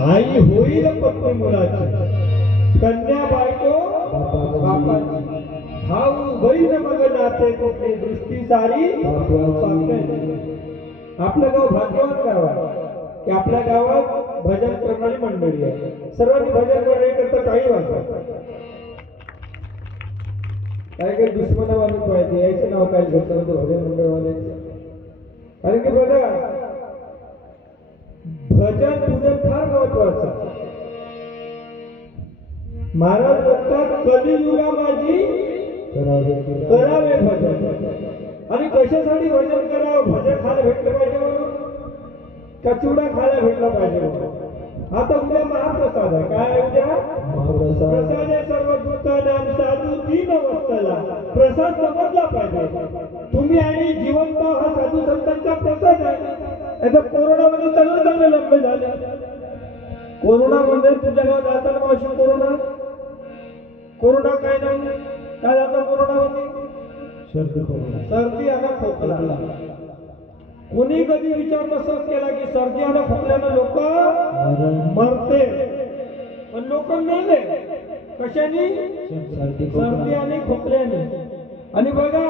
आई होईल पत्नी मुलाची, कन्या बायको बापाची, भाऊ बहीण मग नाते कुठली, दृष्टी सारी आपलं गाव भाग्यवान गाव आहे की आपल्या गावात भजन करणारी मंडळी आहे. सर्वांनी भजन करता टाळी वाजवा. काय काही दुश्मनावाले पाहिजे याचं नाव काय घेतलं भजन मंडळवाल्याचं. कारण की बघा भजन पूजन फार महत्वाचं. महाराज म्हणतात कलियुगा माझी करावे भजन. आणि कशासाठी भजन करावं? भजन खायला भेटलं पाहिजे म्हणून का चिवडा खायला भेटला पाहिजे म्हणून. आता उद्या महाप्रसाद आहे. काय उद्या प्रसाद आहे. सर्व दुःखानाम साधू दीन अवस्थेला प्रसाद समजला पाहिजे. तुम्ही आणि जिवंत हा साधू संतांचा प्रसाद आहे. आता कोरोनामध्ये चांगलं लग्न झाले. कोरोनामध्ये तुझ्या गावात जाताना मावशी कोरोना काय नाही काय जातं कोरोनामध्ये सर्दी आणि खोकला. कोणी कधी विचार नसत केला की सर्दी आणि खोकल्यानं लोक मरते, पण लोक मेले कशाने? सर्दी आणि खोकल्याने. आणि बघा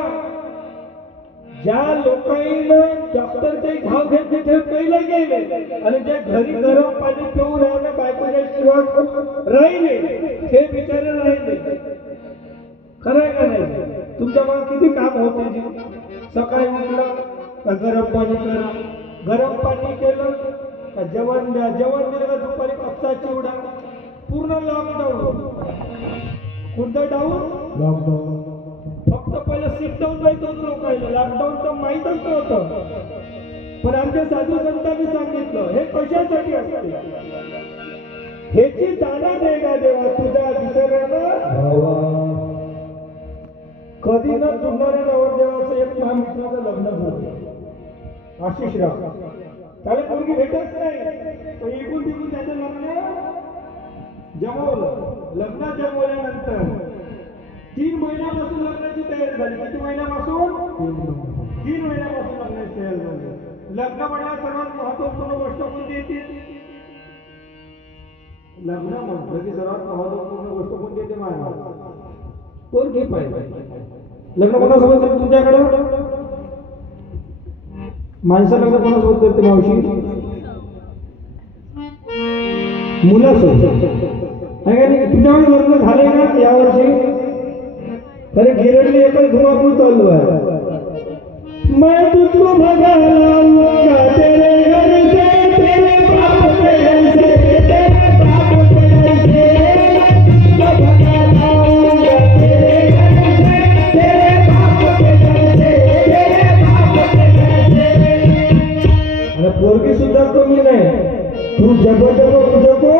ज्या लोकांना डॉक्टरचे घाव घेत तिथे पहिलं गेले आणि जे घरी गरम पाणी पिऊन राहिले बायकोच्या शिवाय राहिले हे बिचारे राहिले. खरंय का नाही? तुमच्या मग किती काम होते जी. सकाळी उठलं का गरम पाणी करा, गरम पाणी केलं का जेवण द्या, जेवण दिलं का दुपारी कच्चा चिवडा. पूर्ण लॉकडाऊन. कोणतं डाऊन? लॉकडाऊन. फक्त पहिलं सिट डाऊन माहित होतं लोकांना, लॉकडाऊन तर माहीतच नव्हतं. पण आमच्या साधू संतांनी सांगितलं हे कशासाठी असते. ह्याची जाणा दे का देवा तुझ्या विसरानं. कधी न जुळणाऱ्या नवरदेवाचं एक महामित्राचं लग्न झालं आशिषराव. त्याला मुलगी भेटत नाही. पण इकून तिकून त्याचं लग्न जमवलं. लग्न जमवल्यानंतर 3 महिन्यापासून लग्नाची तयारी झाली. किती महिन्यापासून? 3 महिन्यापासून लग्नाची तयारी झाली. लग्न म्हणल्या सर्वात महत्वपूर्ण गोष्ट कोणती येते? लग्न म्हटलं की सर्वात महत्वपूर्ण गोष्ट कोणती येते? महाराज पोरगी पाहिजे. लग्न कोणासोबत करते तुमच्याकडे? माणसं लग्न कोणासोबत करते मावशी? मुलासोबत. तुमच्याकडे लग्न झाले का यावर्षी? अरे गिरडली एकच धुमाकूळ चालू आहे. मैं तुझको भगाऊंगा तेरे घर से, तेरे बाप के घर से, तेरे बाप के घर से भगाऊंगा तेरे घर से, तेरे बाप के घर से, तेरे बाप के घर से. अरे पोरगी सुद्धा कमी नाही. तू जब जब मुझको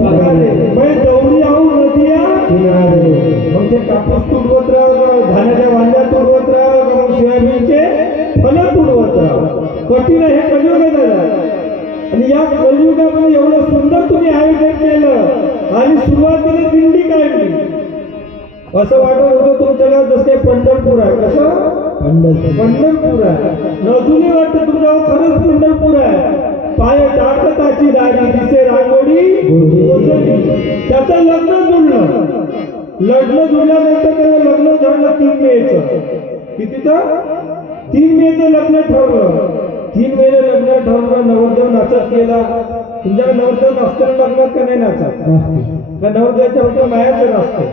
भगा दे, मैं दौड़ी आऊं नदिया किनारे. मग ते कापूस तुडवत राहा, धान्याच्या वांड्या तुडवत राहा, मग सोयाबीनचे फळं तुडवत राहा. कठीण हे कलियुग आहे दादा. आणि या कलियुगामध्ये एवढं सुंदर तुम्ही आयोजन केलं आणि सुरुवातीला दिंडी काढली. असं वाटत होतं तुमच्या गावात जसं पंढरपूर आहे. कसं पंढरपूर आहे. अजूनही वाटतं तुमच्या गावात खरंच पंढरपूर आहे. पाय टाकताची दारी दिसे रांगोळी. त्याचं लग्न जुळलं. लग्न जुळल्यानंतर त्याचं लग्न झालं 3 मेचं. कितीचं? 3 मेचं लग्न ठरलं. 3 मेला लग्न ठरलं. नवरदेव नाचत गेला. तुमच्याकडे नवरदेव नसताना लग्नात का नाही नाचत? का नवरदेवाच्या फक्त मायाचं नसतं?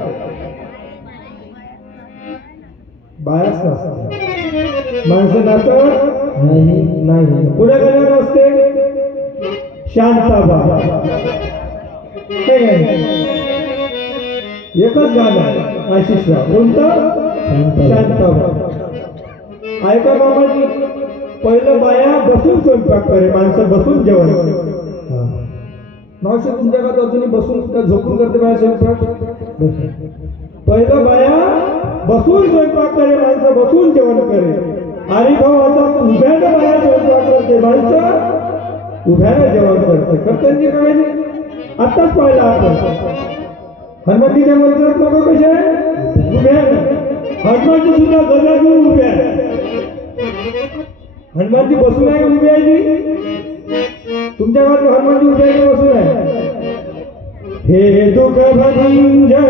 बायाच नसते. माणसं नाचत नाही. पुढे गेल्यावर असते शांताबा. एकच गाणं आहे आशिषराव. कोणतं? शांताबा. ऐका मामाजी, पहिलं बाया बसून स्वयंपाक करे. माणसं बसून जेवण. मावशी तुमच्या गावात अजूनही बसून का झोपून करते बाया स्वयंपाक? पहिलं बाया बसून स्वयंपाक करे. माणसं बसून जेवण करे. आणि भाऊ आता उभ्यानं बाया स्वयंपाक करते. माणसं उभ्यानं जेवण करते. करतांची काळजी आत्ताच पाहिलं आपण. हनुमानजीच्या मंदिरात लोक कसे उभ्यानं. हनुमानजी सुद्धा गदा घेऊन उभे आहे. हनुमानजी बसून आहे उभे आहे. तुमच्या गावात हनुमानजी उद्याने बसून आहे. हे दुःख भंजन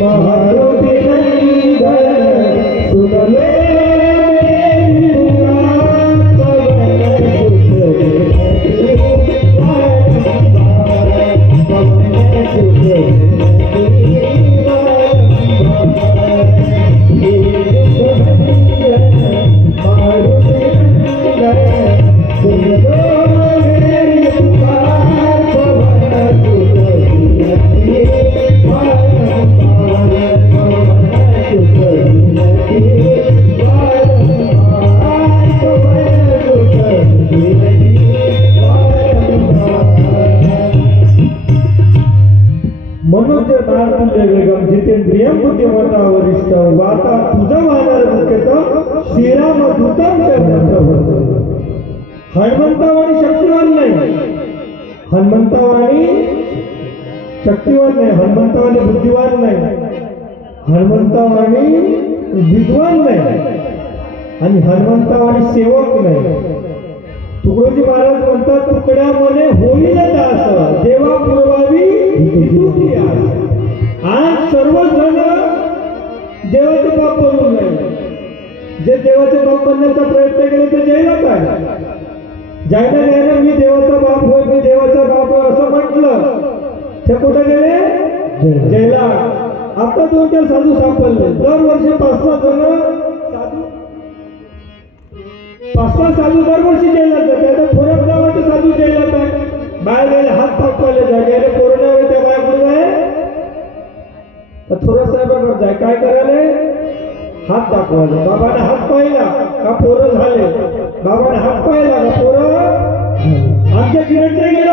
मारुती नंदन सुनले मनोज नारतुल्य वेगम जितेंद्रियम बुद्धिमत्ता वरिष्ठ वाता तुझं वाहणार मुख्यतः श्रीराम दूतम हनुमंतावाणी शक्तिवान नाही, हनुमंतावाणी शक्तिवान नाही, हनुमंतावाणी बुद्धिवान नाही, हनुमंतावाणी विद्वान नाही आणि हनुमंतावाणी सेवक नाही. तुकडोजी महाराज म्हणतात तुकड्या मने होईल दास देवा पुरवावी तुझी आस. आज सर्वजण देवाचे बाप बनून नाही. जे देवाचे बाप बनण्याचा प्रयत्न केले ते जैलात आहे. ज्याने ज्याने मी देवाचा बाप होय, मी देवाचा बाप होय असं म्हटलं ते कुठे गेले? जैला. आता 2-4 साधू सापडले. दरवर्षी 5-6 साधू दरवर्षी जैलात जाते. आता थोड्या गावाचे साधू जैलात आहे. बाहेर गेले हात पाठवायला जागे कोरोना त्या बाहेर आहे थोडा साहेबांवर जाय काय करायला हात दाखवायला. बाबाने हात पाहिला का पोरं झाले, बाबाने हात पाहिला का पोरं आमच्या किरणच्या गेला